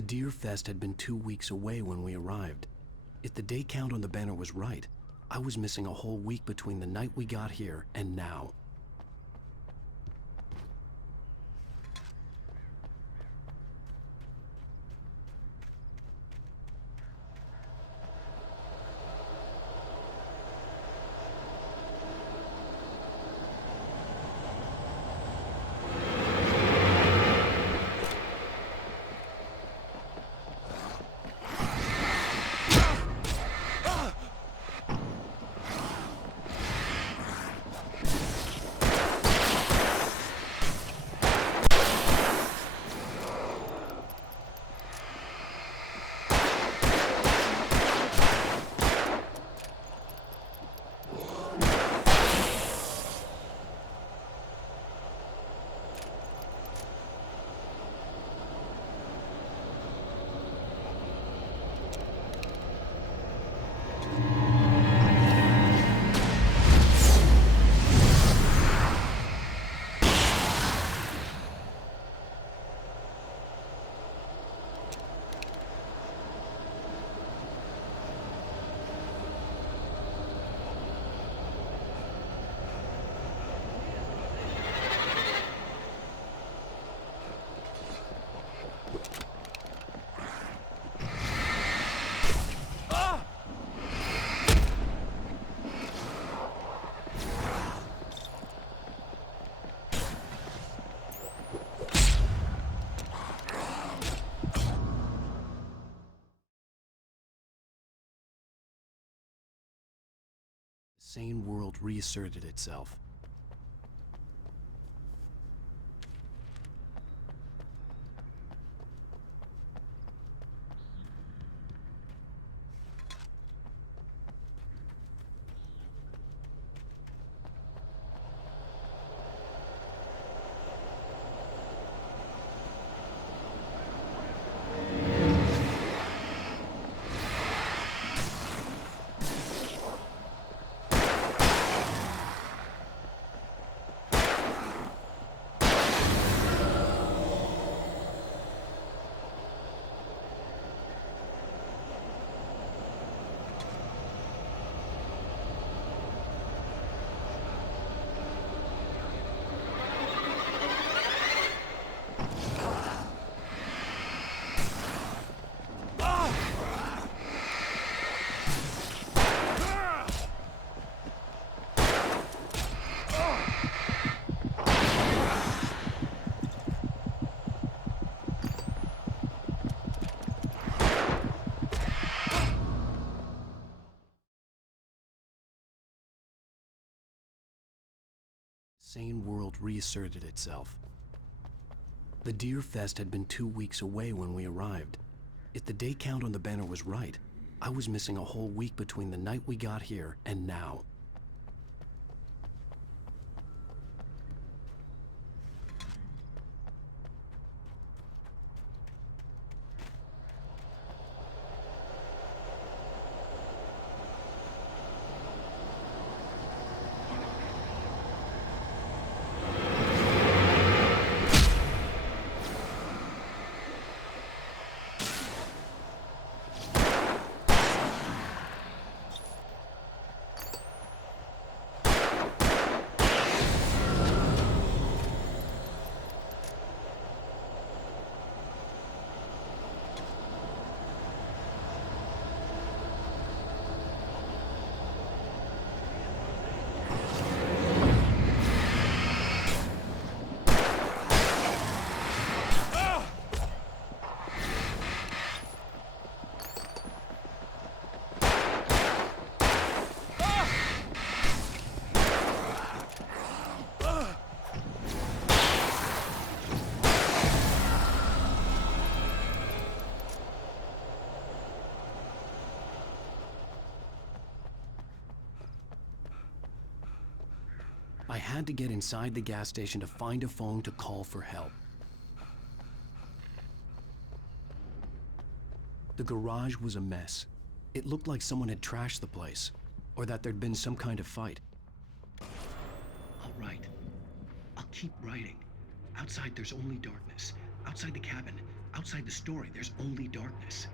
The Deer Fest had been 2 weeks away when we arrived. If the day count on the banner was right, I was missing a whole week between the night we got here and now. The sane world reasserted itself. Sane world reasserted itself. The Deer Fest had been 2 weeks away when we arrived. If the day count on the banner was right, I was missing a whole week between the night we got here and now. I had to get inside the gas station to find a phone to call for help. The garage was a mess. It looked like someone had trashed the place, or that there'd been some kind of fight. I'll write. I'll keep writing. Outside there's only darkness. Outside the cabin, Outside the story, there's only darkness.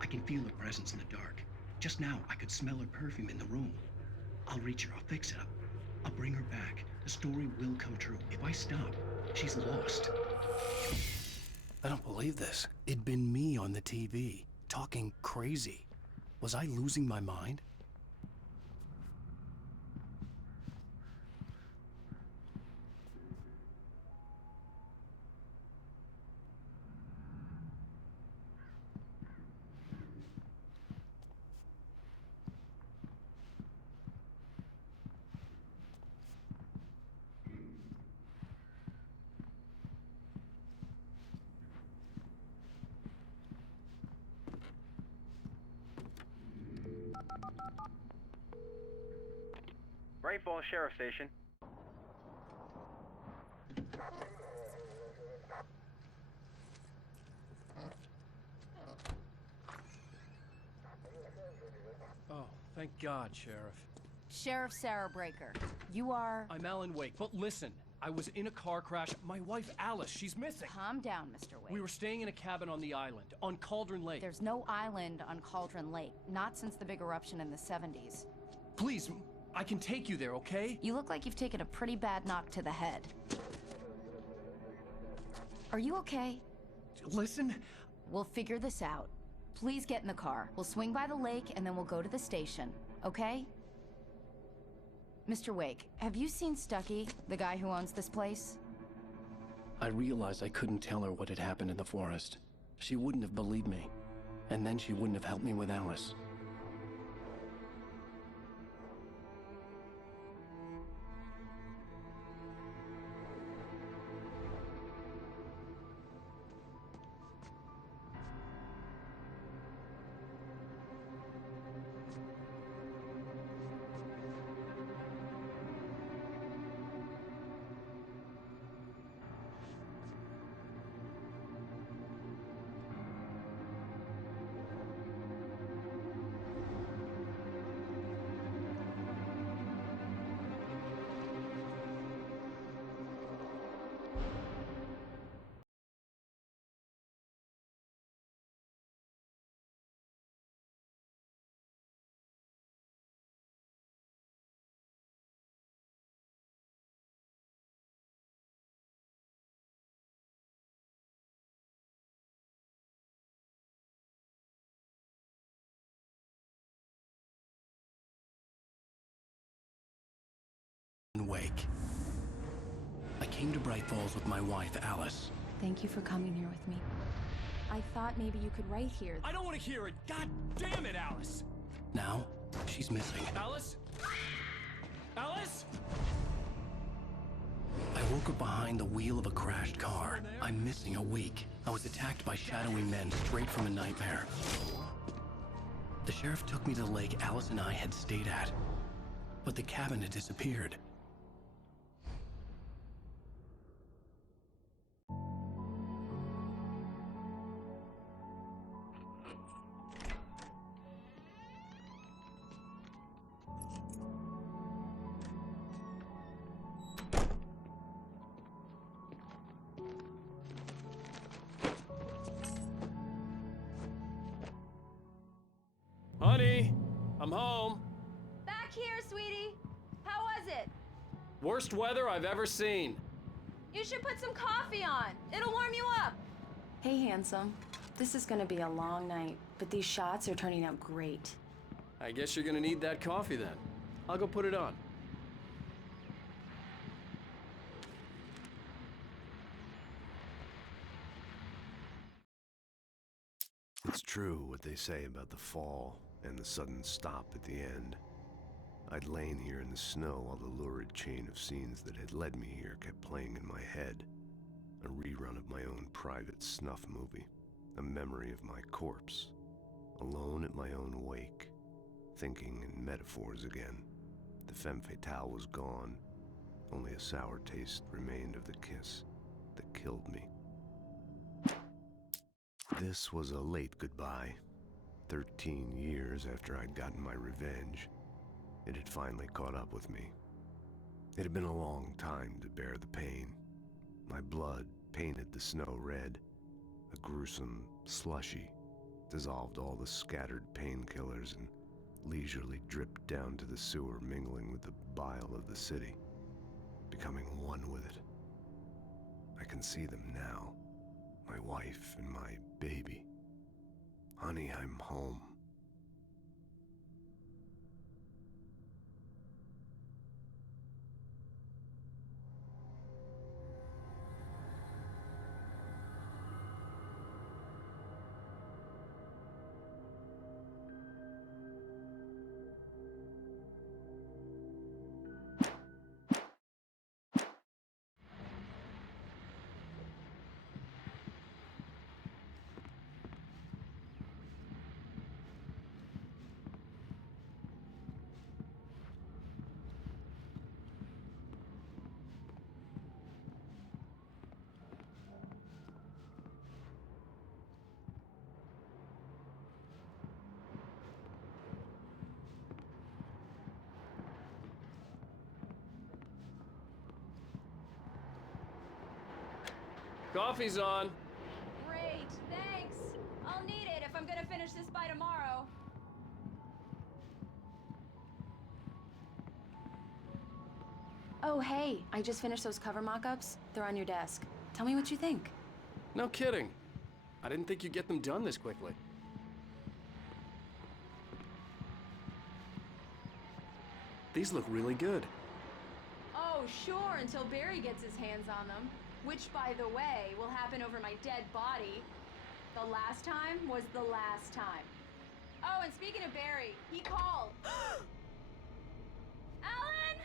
I can feel her presence in the dark. Just now, I could smell her perfume in the room. I'll reach her. I'll fix it up. I'll bring her back. The story will come true. If I stop, she's lost. I don't believe this. It'd been me on the TV, talking crazy. Was I losing my mind? Bright Falls Sheriff Station. Oh, thank God, Sheriff. Sheriff Sarah Breaker. You are... I'm Alan Wake, but listen, I was in a car crash. My wife, Alice, she's missing. Calm down, Mr. Wake. We were staying in a cabin on the island, on Cauldron Lake. There's no island on Cauldron Lake, not since the big eruption in the 70s. Please, I can take you there, okay? You look like you've taken a pretty bad knock to the head. Are you okay? Listen. We'll figure this out. Please get in the car. We'll swing by the lake and then we'll go to the station, okay? Mr. Wake, have you seen Stucky, the guy who owns this place? I realized I couldn't tell her what had happened in the forest. She wouldn't have believed me. And then she wouldn't have helped me with Alice. Wake. I came to Bright Falls with my wife, Alice. Thank you for coming here with me. I thought maybe you could write here. I don't want to hear it. God damn it, Alice. Now, she's missing. Alice? Alice? I woke up behind the wheel of a crashed car. I'm missing a week. I was attacked by shadowy men straight from a nightmare. The sheriff took me to the lake Alice and I had stayed at. But the cabin had disappeared. Honey, I'm home. Back here, sweetie. How was it? Worst weather I've ever seen. You should put some coffee on. It'll warm you up. Hey, handsome. This is gonna be a long night, but these shots are turning out great. I guess you're gonna need that coffee then. I'll go put it on. It's true what they say about the fall and the sudden stop at the end. I'd lain here in the snow while the lurid chain of scenes that had led me here kept playing in my head. A rerun of my own private snuff movie. A memory of my corpse. Alone at my own wake. Thinking in metaphors again. The femme fatale was gone. Only a sour taste remained of the kiss that killed me. This was a late goodbye. 13 years after I'd gotten my revenge, it had finally caught up with me. It had been a long time to bear the pain. My blood painted the snow red, A gruesome slushy dissolved all the scattered painkillers and leisurely dripped down to the sewer, mingling with the bile of the city, becoming one with it. I can see them now, my wife and my baby. Honey, I'm home. Coffee's on. Great, thanks. I'll need it if I'm gonna finish this by tomorrow. Oh, hey, I just finished those cover mock-ups. They're on your desk. Tell me what you think. No kidding. I didn't think you'd get them done this quickly. These look really good. Oh, sure, until Barry gets his hands on them. Which, by the way, will happen over my dead body. The last time was the last time. Oh, and speaking of Barry, he called. Alan!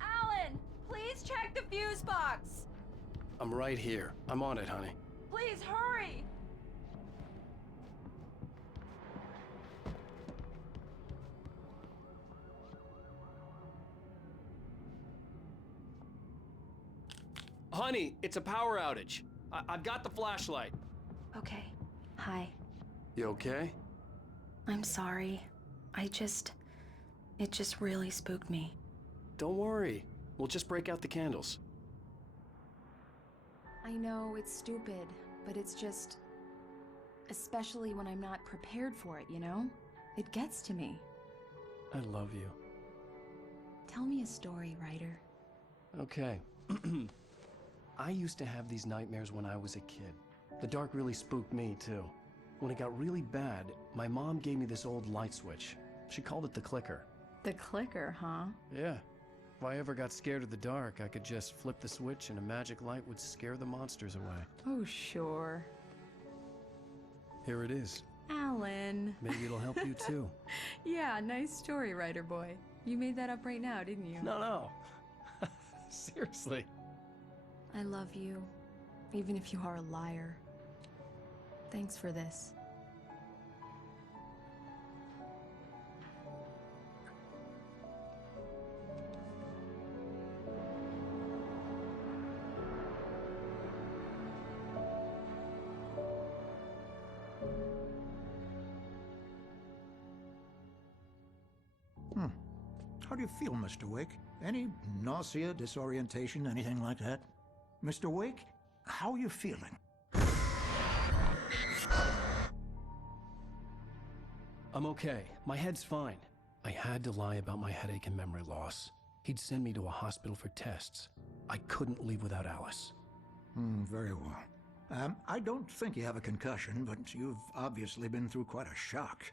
Alan, please check the fuse box. I'm right here. I'm on it, honey. Please hurry. Honey, it's a power outage. I've got the flashlight. Okay. Hi. You okay? I'm sorry. It just really spooked me. Don't worry. We'll just break out the candles. I know it's stupid, but it's just... especially when I'm not prepared for it, you know? It gets to me. I love you. Tell me a story, writer. Okay. I used to have these nightmares when I was a kid. The dark really spooked me, too. When it got really bad, my mom gave me this old light switch. She called it the clicker. The clicker, huh? Yeah. If I ever got scared of the dark, I could just flip the switch and a magic light would scare the monsters away. Oh, sure. Here it is. Alan. Maybe it'll help you, too. Yeah, nice story, writer boy. You made that up right now, didn't you? No. Seriously. I love you, even if you are a liar. Thanks for this. How do you feel, Mr. Wake? Any nausea, disorientation, anything like that? Mr. Wake, how are you feeling? I'm okay. My head's fine. I had to lie about my headache and memory loss. He'd send me to a hospital for tests. I couldn't leave without Alice. Very well. I don't think you have a concussion, but you've obviously been through quite a shock.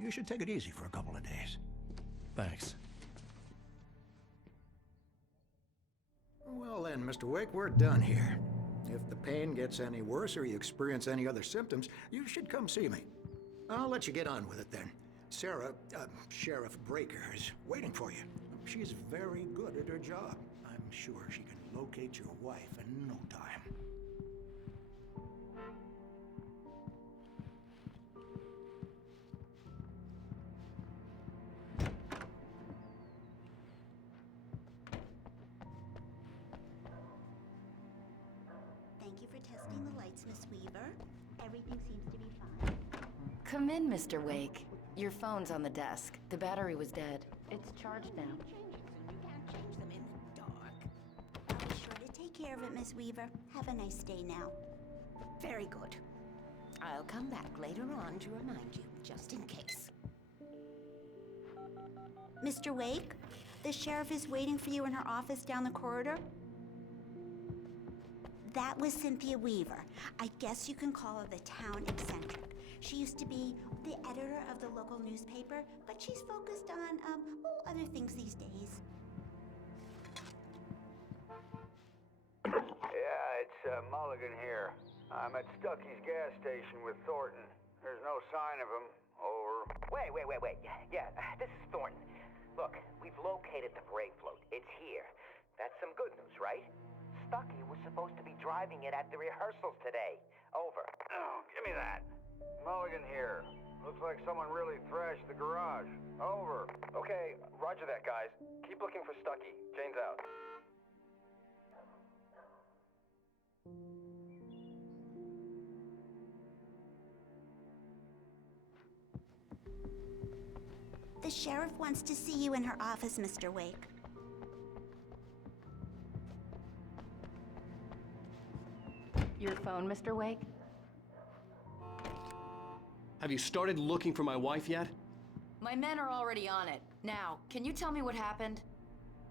You should take it easy for a couple of days. Thanks. Well then, Mr. Wake, we're done here. If the pain gets any worse or you experience any other symptoms, you should come see me. I'll let you get on with it then. Sarah, Sheriff Breaker, is waiting for you. She's very good at her job. I'm sure she can locate your wife in no time. Thank you for testing the lights, Miss Weaver. Everything seems to be fine. Come in, Mr. Wake. Your phone's on the desk. The battery was dead. It's charged now. You can't change them in the dark. I'll be sure to take care of it, Miss Weaver. Have a nice day now. Very good. I'll come back later on to remind you, just in case. Mr. Wake, the sheriff is waiting for you in her office down the corridor. That was Cynthia Weaver. I guess you can call her the town eccentric. She used to be the editor of the local newspaper, but she's focused on, other things these days. Yeah, it's Mulligan here. I'm at Stucky's gas station with Thornton. There's no sign of him. Over. Wait. Yeah, this is Thornton. Look, we've located the brake float. It's here. That's some good news, right? Stucky was supposed to be driving it at the rehearsals today. Over. Oh, give me that. Mulligan here. Looks like someone really thrashed the garage. Over. Okay, roger that, guys. Keep looking for Stucky. Jane's out. The sheriff wants to see you in her office, Mr. Wake. Your phone, Mr. Wake? Have you started looking for my wife yet? My men are already on it. Now, can you tell me what happened?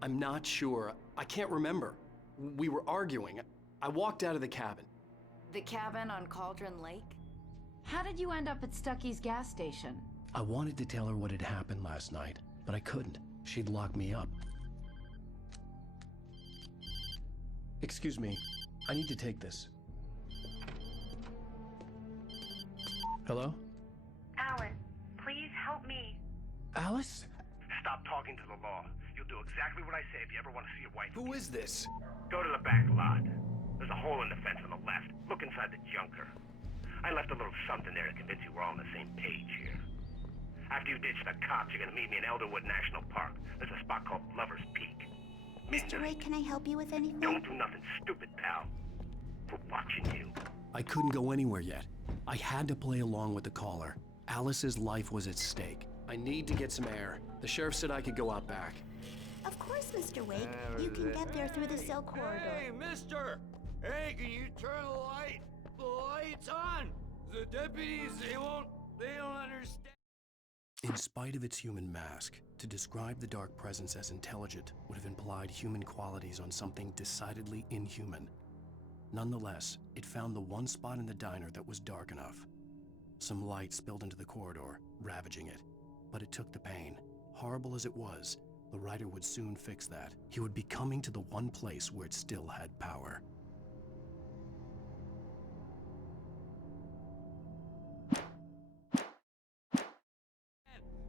I'm not sure. I can't remember. We were arguing. I walked out of the cabin. The cabin on Cauldron Lake? How did you end up at Stucky's gas station? I wanted to tell her what had happened last night, but I couldn't. She'd lock me up. Excuse me. I need to take this. Hello? Alan, please help me. Alice? Stop talking to the law. You'll do exactly what I say if you ever want to see your wife. Who is this? Go to the back lot. There's a hole in the fence on the left. Look inside the junker. I left a little something there to convince you we're all on the same page here. After you ditch the cops, you're gonna meet me in Elderwood National Park. There's a spot called Lover's Peak. Mr. Wake, can I help you with anything? Don't do nothing stupid, pal. We're watching you. I couldn't go anywhere yet. I had to play along with the caller. Alice's life was at stake. I need to get some air. The sheriff said I could go out back. Of course, Mr. Wake. You can get there through the cell corridor. Hey, mister! Hey, can you turn the light? The light's on! The deputies, they don't understand. In spite of its human mask, to describe the dark presence as intelligent would have implied human qualities on something decidedly inhuman. Nonetheless, it found the one spot in the diner that was dark enough. Some light spilled into the corridor, ravaging it. But it took the pain. Horrible as it was, the writer would soon fix that. He would be coming to the one place where it still had power.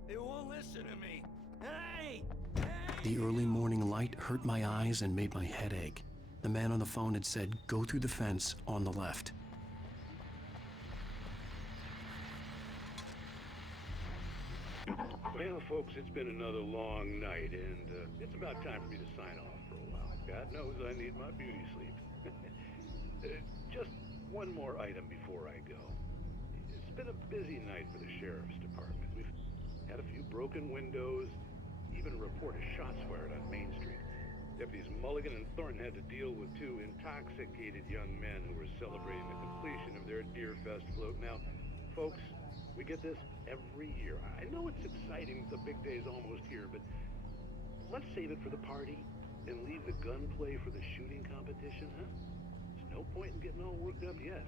They won't listen to me. Hey! The early morning light hurt my eyes and made my head ache. The man on the phone had said, "Go through the fence on the left." Well, folks, it's been another long night, and it's about time for me to sign off for a while. God knows I need my beauty sleep. Just one more item before I go. It's been a busy night for the sheriff's department. We've had a few broken windows, even a report of shots fired on Main Street. Deputies Mulligan and Thornton had to deal with two intoxicated young men who were celebrating the completion of their Deer Fest float. Now, folks, we get this every year. I know it's exciting, the big day's almost here, but let's save it for the party and leave the gunplay for the shooting competition, huh? There's no point in getting all worked up yet.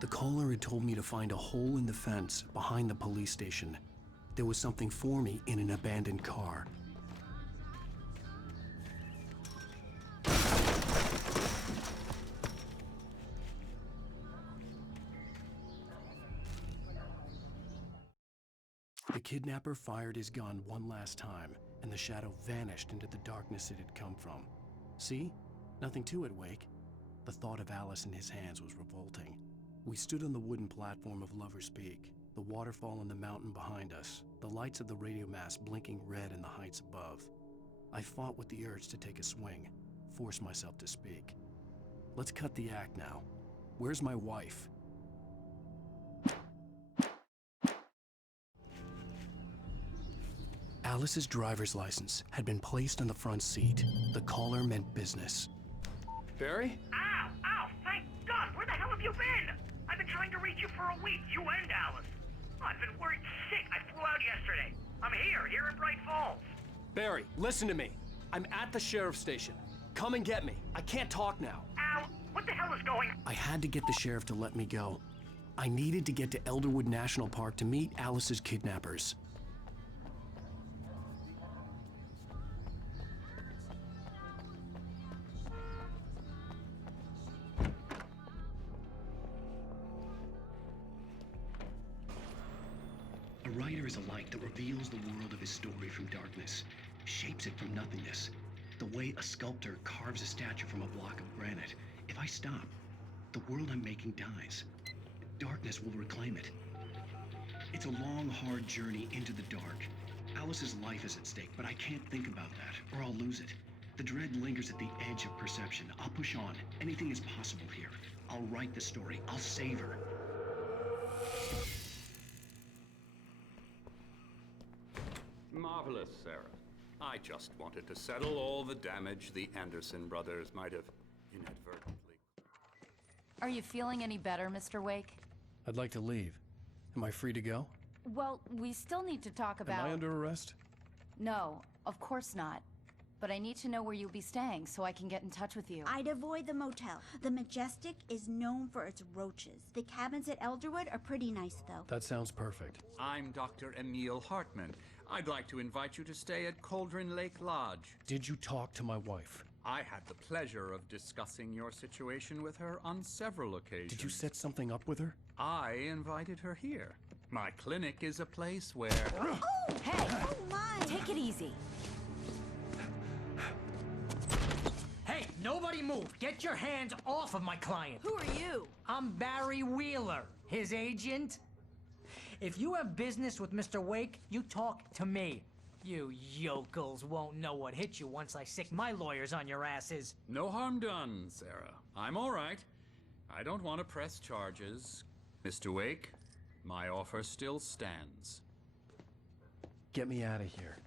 The caller had told me to find a hole in the fence behind the police station. There was something for me in an abandoned car. The kidnapper fired his gun one last time, and the shadow vanished into the darkness it had come from. See? Nothing to it, Wake. The thought of Alice in his hands was revolting. We stood on the wooden platform of Lover's Peak, the waterfall on the mountain behind us, the lights of the radio mast blinking red in the heights above. I fought with the urge to take a swing, force myself to speak. Let's cut the act now. Where's my wife? Alice's driver's license had been placed on the front seat. The caller meant business. Barry? Ow! Ow! Thank God! Where the hell have you been? I've been trying to reach you for a week, you and Alice. I've been worried sick. I flew out yesterday. I'm here in Bright Falls. Barry, listen to me. I'm at the sheriff's station. Come and get me. I can't talk now. Al, what the hell is going on? I had to get the sheriff to let me go. I needed to get to Elderwood National Park to meet Alice's kidnappers. A writer is a light that reveals the world of his story from darkness, shapes it from nothingness. The way a sculptor carves a statue from a block of granite. If I stop, the world I'm making dies. Darkness will reclaim it. It's a long, hard journey into the dark. Alice's life is at stake, but I can't think about that, or I'll lose it. The dread lingers at the edge of perception. I'll push on. Anything is possible here. I'll write the story. I'll save her. Marvelous, Sarah. I just wanted to settle all the damage the Anderson brothers might have inadvertently. Are you feeling any better, Mr. Wake? I'd like to leave. Am I free to go? Well, we still need to talk about... Am I under arrest? No, of course not. But I need to know where you'll be staying so I can get in touch with you. I'd avoid the motel. The Majestic is known for its roaches. The cabins at Elderwood are pretty nice, though. That sounds perfect. I'm Dr. Emil Hartman. I'd like to invite you to stay at Cauldron Lake Lodge. Did you talk to my wife? I had the pleasure of discussing your situation with her on several occasions. Did you set something up with her? I invited her here. My clinic is a place where... Oh! Hey! Oh, my! Take it easy. Hey, nobody move! Get your hands off of my client! Who are you? I'm Barry Wheeler, his agent. If you have business with Mr. Wake, you talk to me. You yokels won't know what hit you once I sick my lawyers on your asses. No harm done, Sarah. I'm all right. I don't want to press charges. Mr. Wake, my offer still stands. Get me out of here.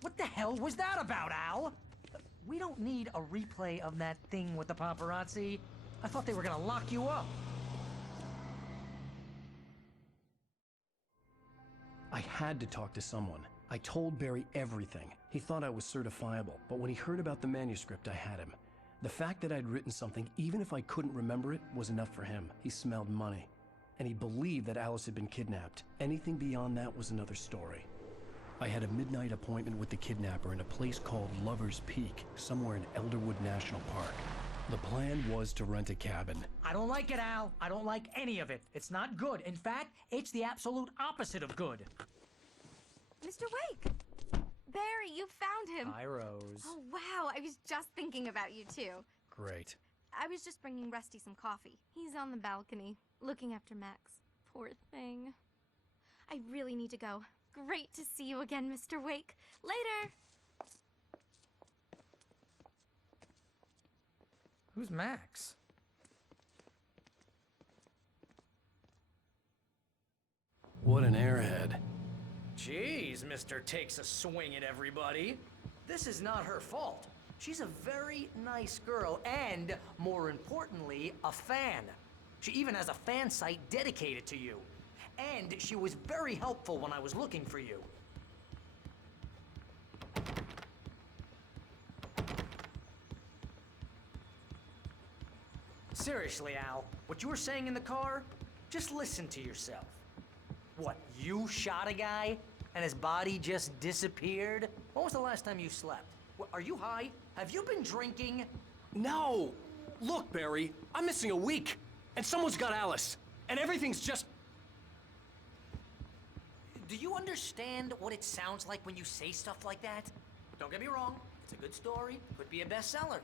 What the hell was that about, Al? We don't need a replay of that thing with the paparazzi. I thought they were gonna lock you up. I had to talk to someone. I told Barry everything. He thought I was certifiable, but when he heard about the manuscript, I had him. The fact that I'd written something, even if I couldn't remember it, was enough for him. He smelled money. And he believed that Alice had been kidnapped. Anything beyond that was another story. I had a midnight appointment with the kidnapper in a place called Lover's Peak, somewhere in Elderwood National Park. The plan was to rent a cabin. I don't like it, Al. I don't like any of it. It's not good. In fact, it's the absolute opposite of good. Mr. Wake! Barry, you found him! Hi, Rose. Oh, wow. I was just thinking about you, too. Great. I was just bringing Rusty some coffee. He's on the balcony, looking after Max. Poor thing. I really need to go. Great to see you again, Mr. Wake. Later! Who's Max? What an airhead. Jeez, Mr. Takes a swing at everybody. This is not her fault. She's a very nice girl and, more importantly, a fan. She even has a fan site dedicated to you. And she was very helpful when I was looking for you. Seriously, Al, what you were saying in the car, just listen to yourself. What, you shot a guy and his body just disappeared? When was the last time you slept? What, are you high? Have you been drinking? No! Look, Barry, I'm missing a week, and someone's got Alice, and everything's just... Do you understand what it sounds like when you say stuff like that? Don't get me wrong, it's a good story, could be a bestseller.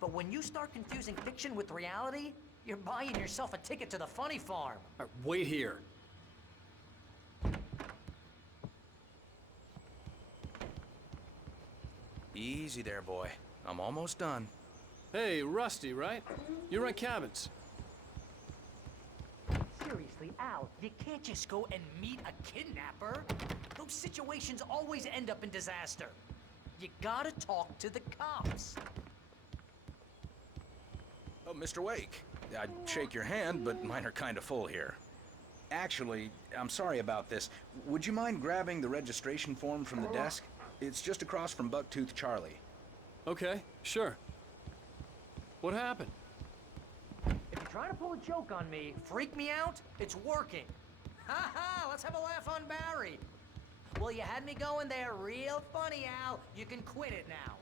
But when you start confusing fiction with reality, you're buying yourself a ticket to the funny farm. All right, wait here. Easy there, boy. I'm almost done. Hey, Rusty, right? You rent cabins. Seriously, Al, you can't just go and meet a kidnapper. Those situations always end up in disaster. You gotta talk to the cops. Oh, Mr. Wake. I'd shake your hand, but mine are kind of full here. Actually, I'm sorry about this. Would you mind grabbing the registration form from the desk? It's just across from Bucktooth Charlie. Okay, sure. What happened? If you're trying to pull a joke on me, freak me out, it's working. Ha ha, let's have a laugh on Barry. Well, you had me going there real funny, Al. You can quit it now.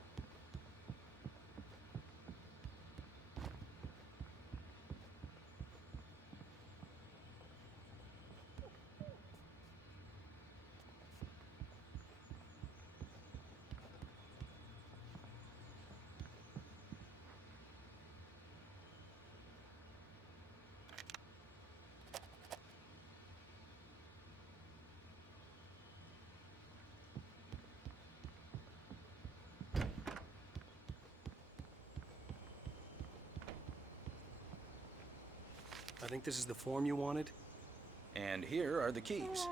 I think this is the form you wanted. And here are the keys.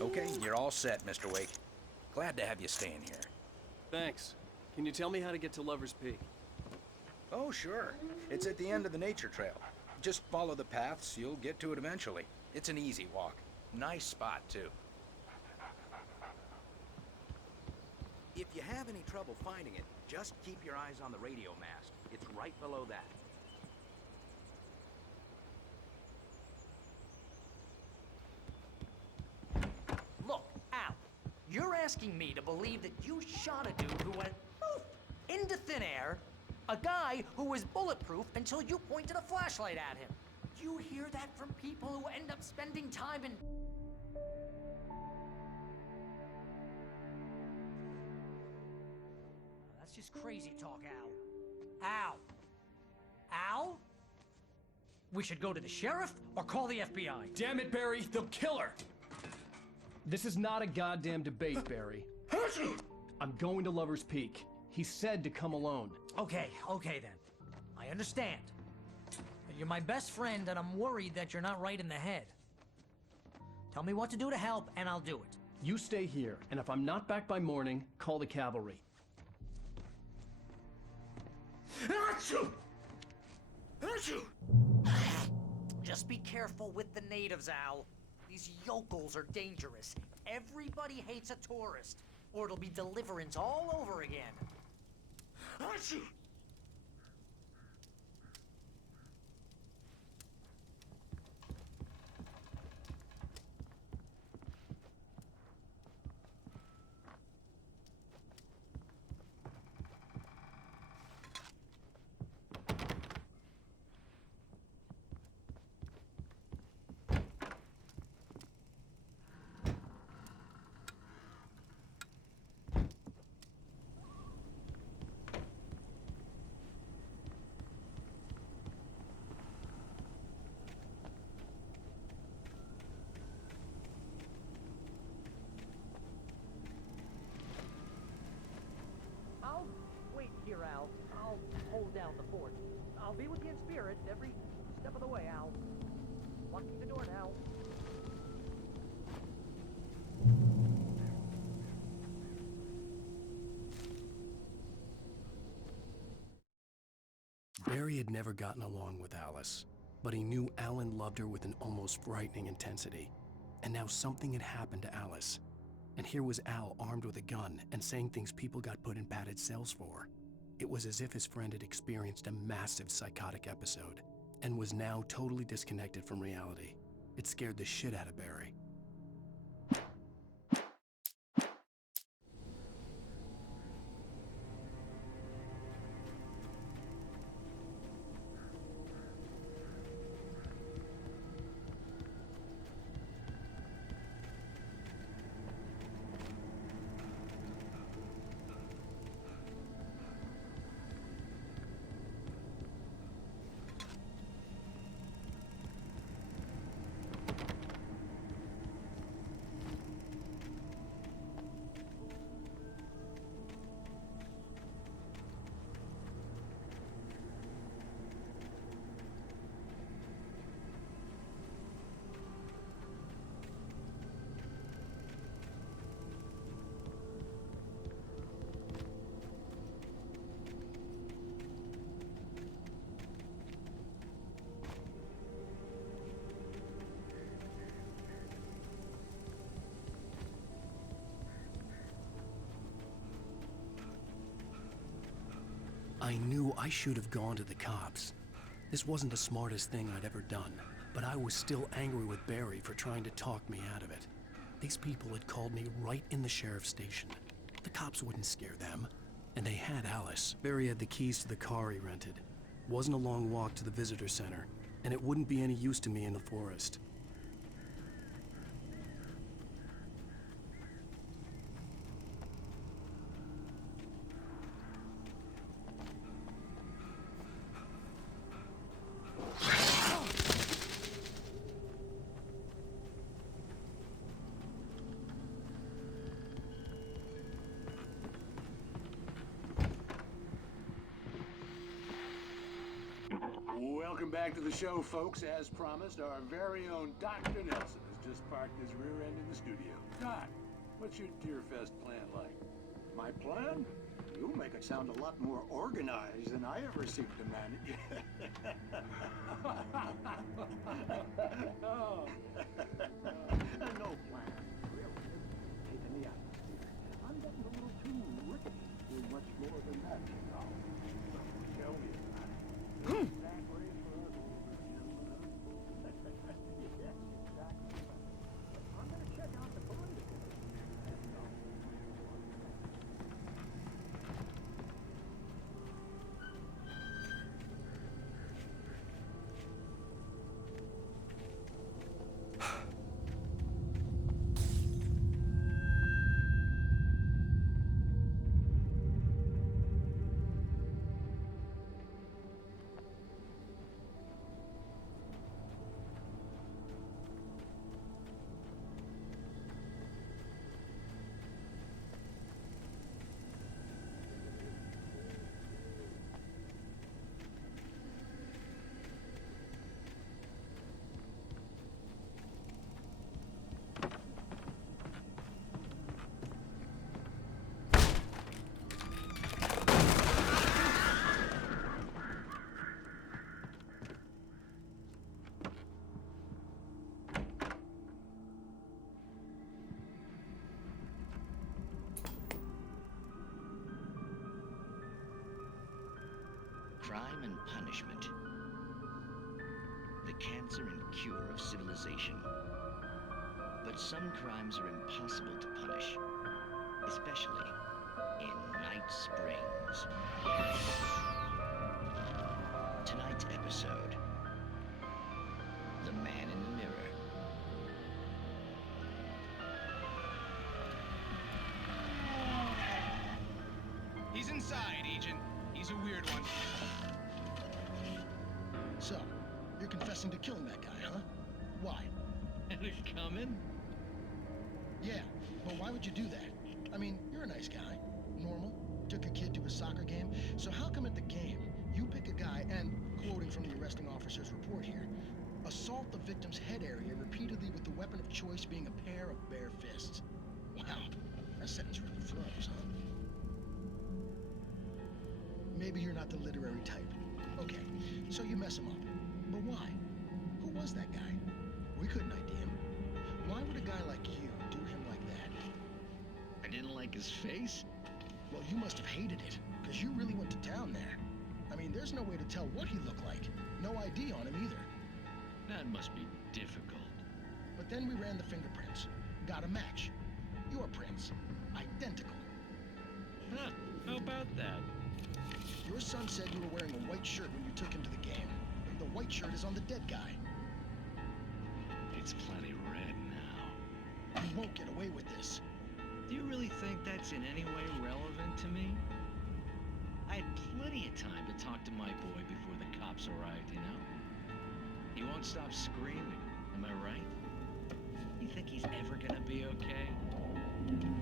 Okay, you're all set, Mr. Wake. Glad to have you staying here. Thanks. Can you tell me how to get to Lover's Peak? Oh, sure. It's at the end of the nature trail. Just follow the paths, you'll get to it eventually. It's an easy walk. Nice spot, too. If you have any trouble finding it, just keep your eyes on the radio mast. It's right below that. Look, Al, you're asking me to believe that you shot a dude who went poof into thin air, a guy who was bulletproof until you pointed a flashlight at him. You hear that from people who end up spending time in... That's just crazy talk, Al. Al! Al? We should go to the sheriff or call the FBI. Damn it, Barry, they'll kill her! This is not a goddamn debate, Barry. I'm going to Lover's Peak. He said to come alone. Okay then. I understand. But you're my best friend, and I'm worried that you're not right in the head. Tell me what to do to help, and I'll do it. You stay here, and if I'm not back by morning, call the cavalry. Achoo! Achoo! Just be careful with the natives, Al. These yokels are dangerous. Everybody hates a tourist, or it'll be Deliverance all over again. Achoo! I'll wait here, Al. I'll hold down the fort. I'll be with you in spirit every step of the way, Al. Locking the door now. Barry had never gotten along with Alice, but he knew Alan loved her with an almost frightening intensity. And now something had happened to Alice. And here was Al armed with a gun and saying things people got put in padded cells for. It was as if his friend had experienced a massive psychotic episode and was now totally disconnected from reality. It scared the shit out of Barry. I knew I should have gone to the cops. This wasn't the smartest thing I'd ever done, but I was still angry with Barry for trying to talk me out of it. These people had called me right in the sheriff's station. The cops wouldn't scare them. And they had Alice. Barry had the keys to the car he rented. Wasn't a long walk to the visitor center, and it wouldn't be any use to me in the forest. Welcome back to the show, folks. As promised, our very own Dr. Nelson has just parked his rear end in the studio. Doc, what's your Deerfest plan like? My plan? You make it sound a lot more organized than I ever seem to manage. Oh. No plan, really. Taking the atmosphere. I'm getting a little too rickety to do much more than that, you know. Tell me about it. Exactly. Yes, exactly. I'm gonna check out the police. Crime and punishment. The cancer and cure of civilization. But some crimes are impossible to punish, especially in Night Springs. Tonight's episode, The Man in the Mirror. He's inside, Agent. He's a weird one. So, you're confessing to killing that guy, huh? Why? And it's coming? Yeah, but why would you do that? I mean, you're a nice guy. Normal. Took a kid to a soccer game. So how come at the game, you pick a guy and, quoting from the arresting officer's report here, assault the victim's head area repeatedly with the weapon of choice being a pair of bare fists? Wow, that sentence really flows, huh? Maybe you're not the literary type. Okay, so you mess him up. But why? Who was that guy? We couldn't ID him. Why would a guy like you do him like that? I didn't like his face? Well, you must have hated it, because you really went to town there. I mean, there's no way to tell what he looked like. No ID on him either. That must be difficult. But then we ran the fingerprints. Got a match. Your prints. Identical. Huh, how about that? Your son said you were wearing a white shirt when you took him to the game. The white shirt is on the dead guy. It's plenty red now. You won't get away with this. Do you really think that's in any way relevant to me? I had plenty of time to talk to my boy before the cops arrived, you know? He won't stop screaming, am I right? You think he's ever gonna be okay?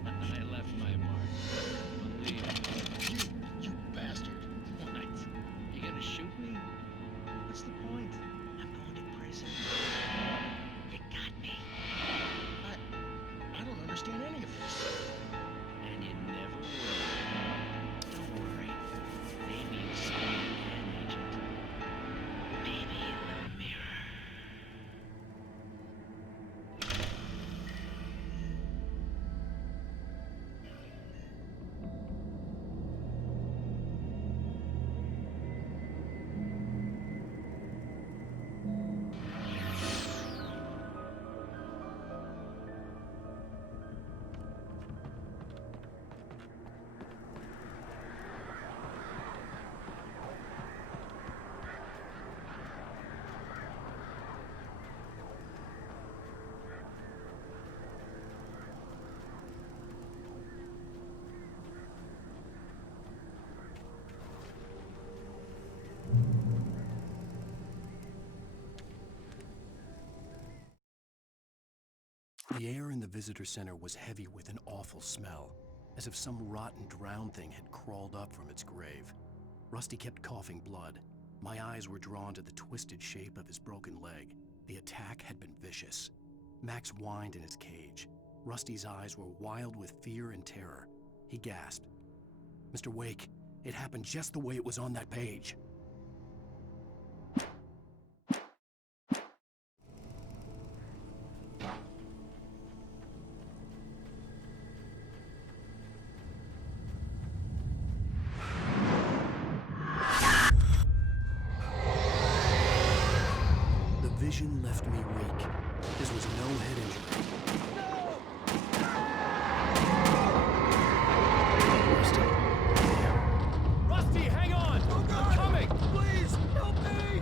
I left my mark. Believe me. You bastard. What? You gonna shoot me? What's the point? I'm going to prison. You got me. I don't understand any of this. And you never will. Don't worry. Maybe you'll see me again, Agent. Maybe in the mirror. The air in the visitor center was heavy with an awful smell, as if some rotten drowned thing had crawled up from its grave. Rusty kept coughing blood. My eyes were drawn to the twisted shape of his broken leg. The attack had been vicious. Max whined in his cage. Rusty's eyes were wild with fear and terror. He gasped. "Mr. Wake, it happened just the way it was on that page." The vision left me weak. This was no head injury. Rusty, hang on! I'm coming! Please, help me!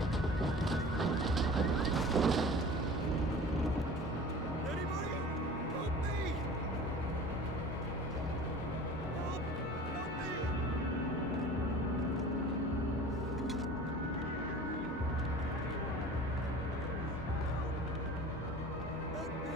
Anybody? Help me! Help me!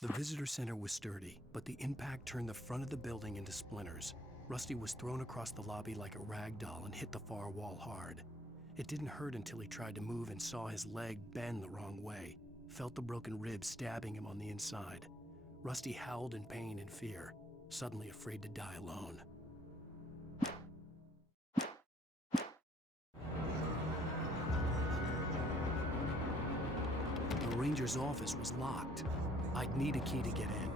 The visitor center was sturdy, but the impact turned the front of the building into splinters. Rusty was thrown across the lobby like a rag doll and hit the far wall hard. It didn't hurt until he tried to move and saw his leg bend the wrong way, felt the broken rib stabbing him on the inside. Rusty howled in pain and fear, suddenly afraid to die alone. The ranger's office was locked. I'd need a key to get in.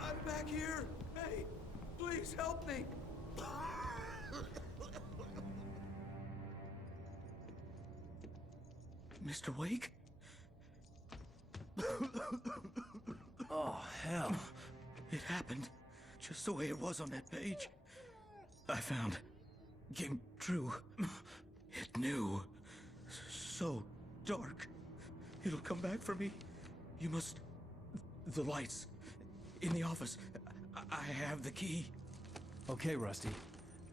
I'm back here! Hey, please help me! Mr. Wake? Oh, hell. It happened just the way it was on that page. I found. Came true. It knew. So dark. It'll come back for me. You must. The lights. In the office. I have the key. Okay, Rusty.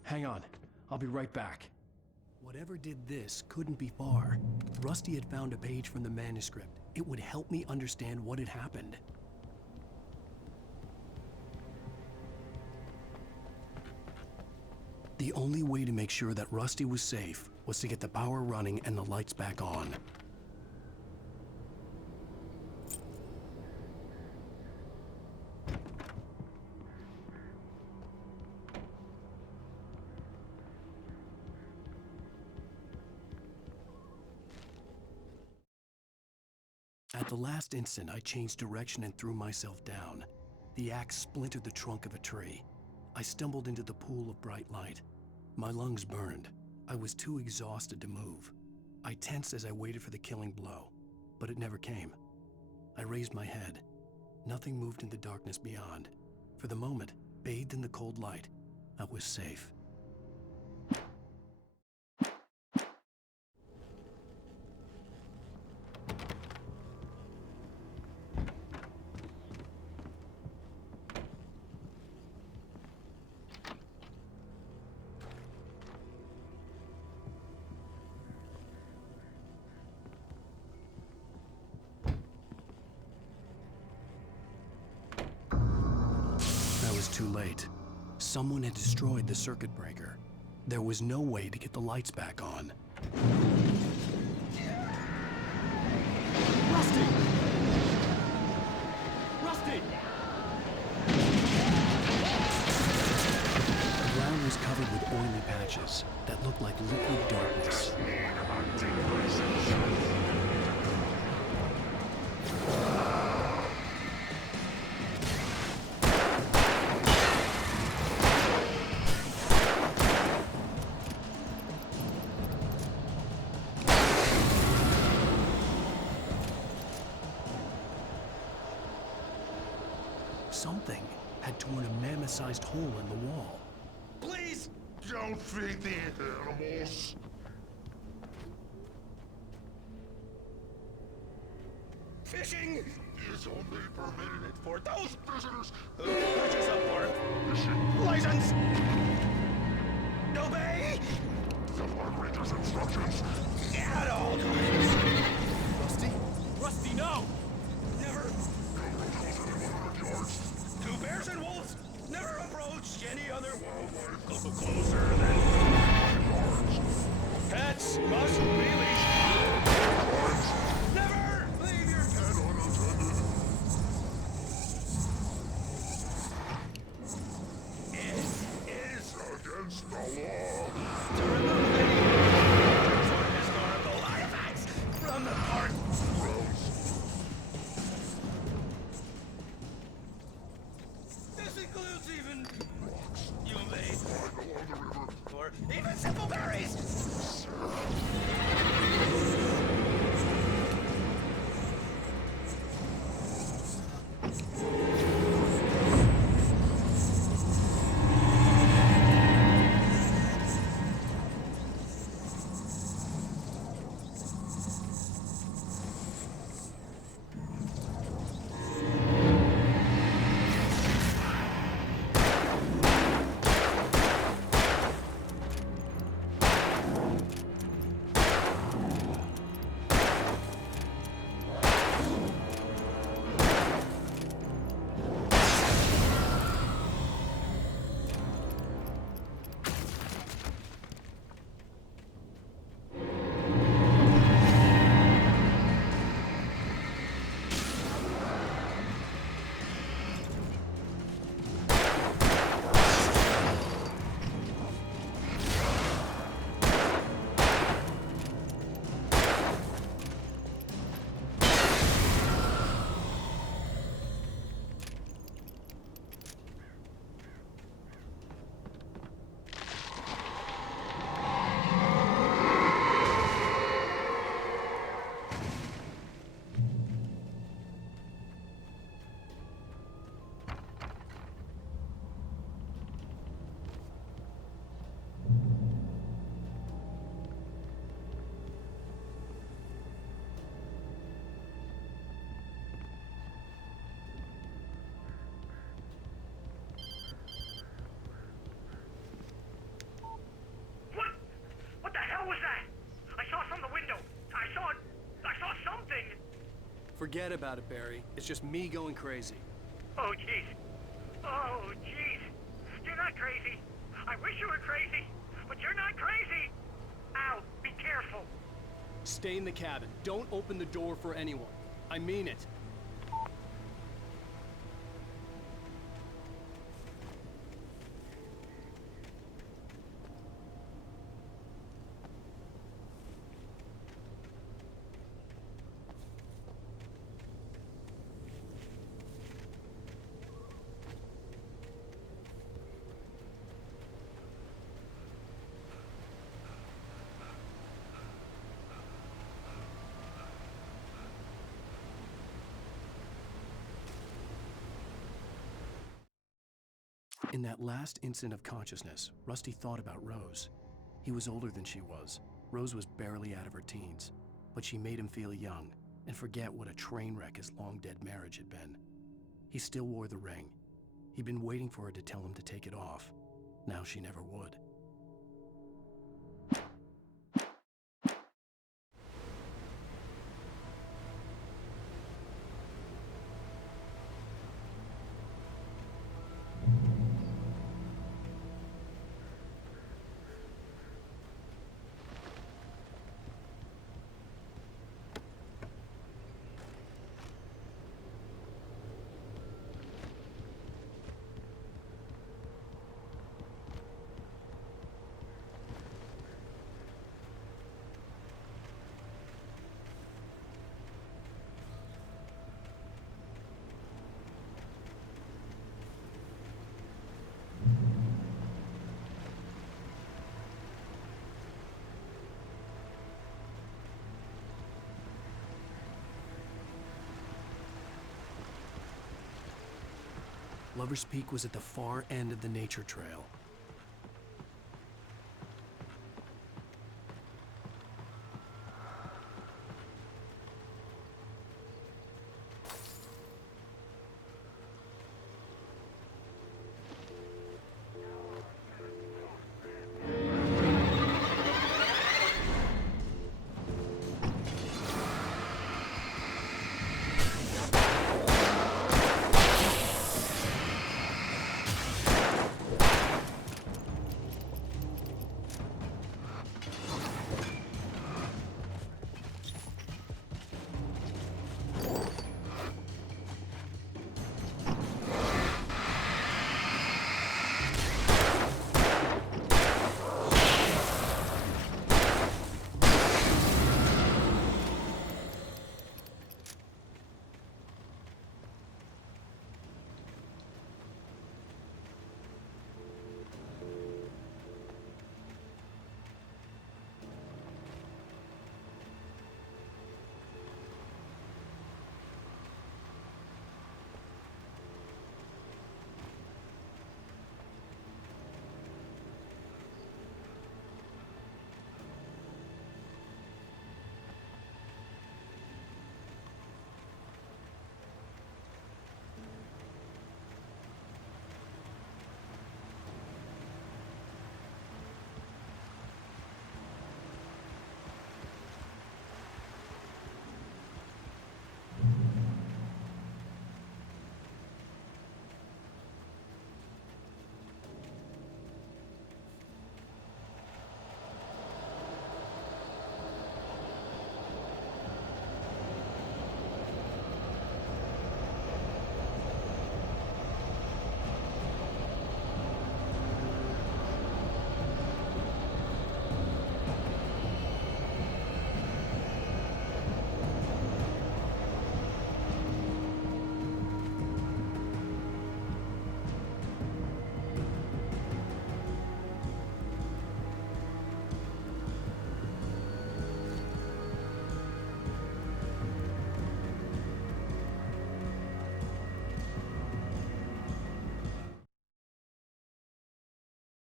Hang on. I'll be right back. Whatever did this couldn't be far. Rusty had found a page from the manuscript. It would help me understand what had happened. The only way to make sure that Rusty was safe was to get the power running and the lights back on. At the last instant, I changed direction and threw myself down. The axe splintered the trunk of a tree. I stumbled into the pool of bright light. My lungs burned. I was too exhausted to move. I tensed as I waited for the killing blow, but it never came. I raised my head. Nothing moved in the darkness beyond. For the moment, bathed in the cold light, I was safe. Too late. Someone had destroyed the circuit breaker. There was no way to get the lights back on. Rusty! Rusty! The ground was covered with oily patches that looked like liquid darkness. Something had torn a mammoth-sized hole in the wall. Please don't feed the animals. Fishing is only permitted for those visitors who purchase a park license. Obey the park ranger's instructions at all times. Rusty? Rusty, no! No Never. roadhouse within 100 yards. Two bears and wolves never approach any other Wildlife closer than 5 yards. Pets must be leashed. Never leave your pet unattended. It is against the law to remove any historical artifacts from the park. Gross. This includes even Rocks. you may Right along the river. or even simple berries. What the hell was that? I saw from the window. I saw something. Forget about it, Barry. It's just me going crazy. Oh, jeez. Oh, jeez. You're not crazy. I wish you were crazy, but you're not crazy. Ow, be careful. Stay in the cabin. Don't open the door for anyone. I mean it. In that last instant of consciousness, Rusty thought about Rose. He was older than she was. Rose was barely out of her teens, but she made him feel young and forget what a train wreck his long-dead marriage had been. He still wore the ring. He'd been waiting for her to tell him to take it off. Now she never would. Lover's Peak was at the far end of the nature trail.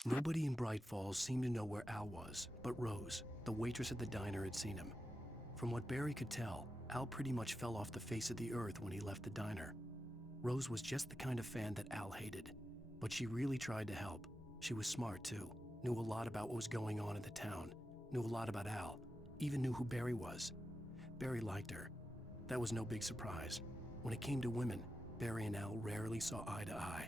Nobody in Bright Falls seemed to know where Al was, but Rose, the waitress at the diner, had seen him. From what Barry could tell, Al pretty much fell off the face of the earth when he left the diner. Rose was just the kind of fan that Al hated, but she really tried to help. She was smart too, knew a lot about what was going on in the town, knew a lot about Al, even knew who Barry was. Barry liked her. That was no big surprise. When it came to women, Barry and Al rarely saw eye to eye.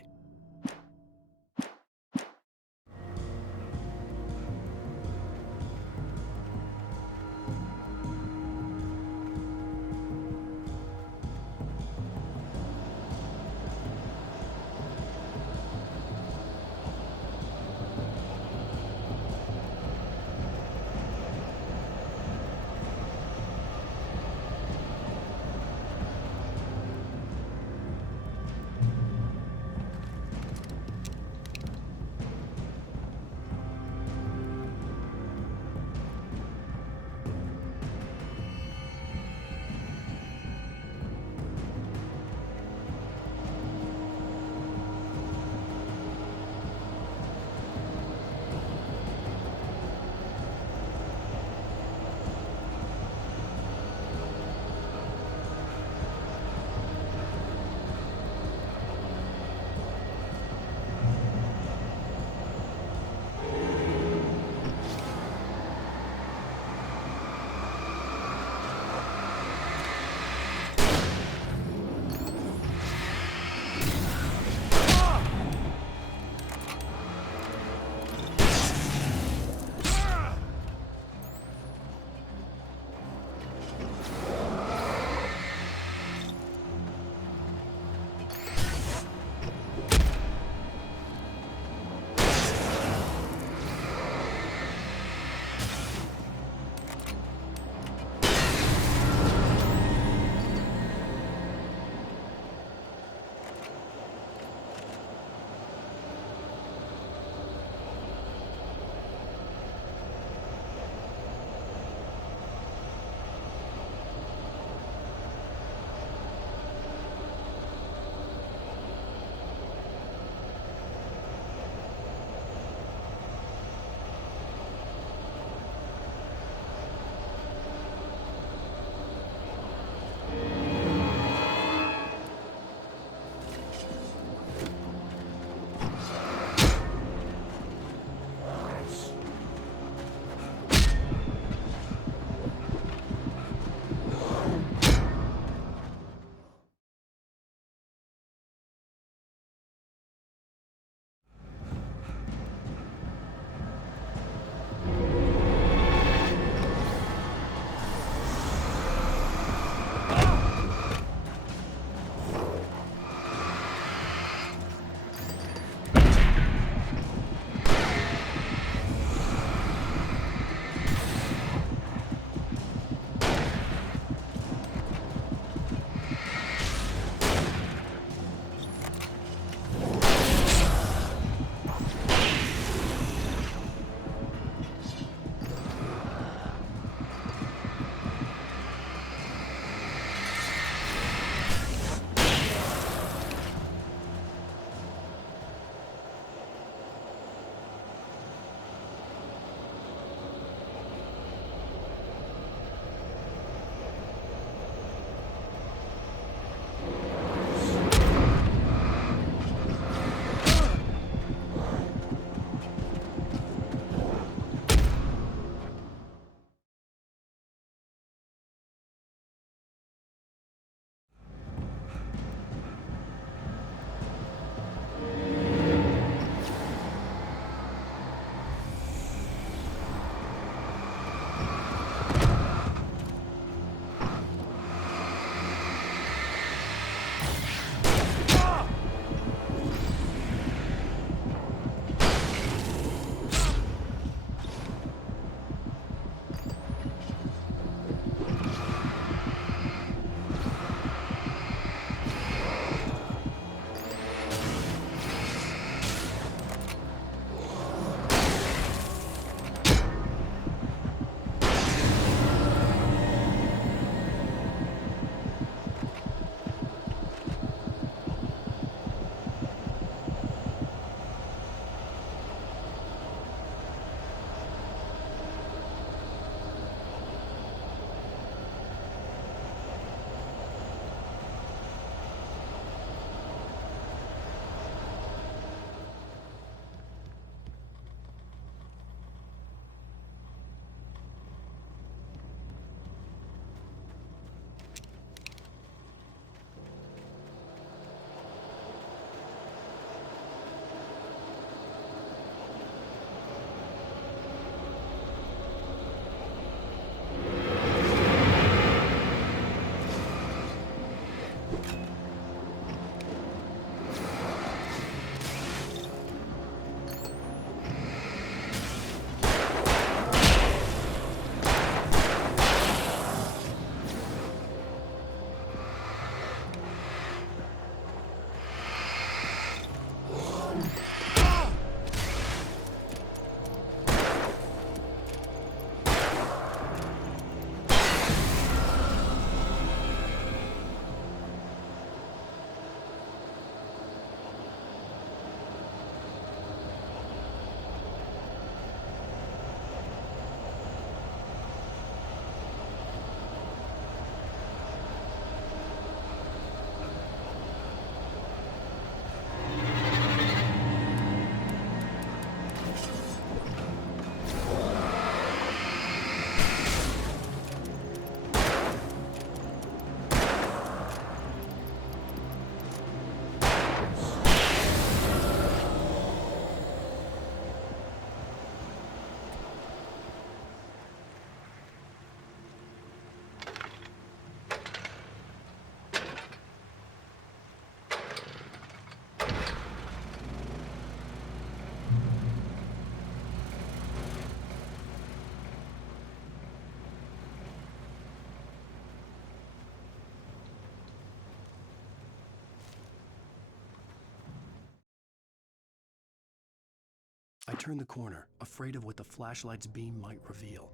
I turned the corner, afraid of what the flashlight's beam might reveal.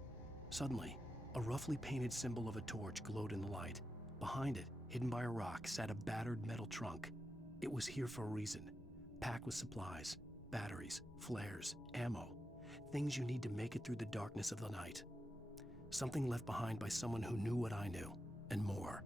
Suddenly, a roughly painted symbol of a torch glowed in the light. Behind it, hidden by a rock, sat a battered metal trunk. It was here for a reason, packed with supplies, batteries, flares, ammo, things you need to make it through the darkness of the night. Something left behind by someone who knew what I knew, and more.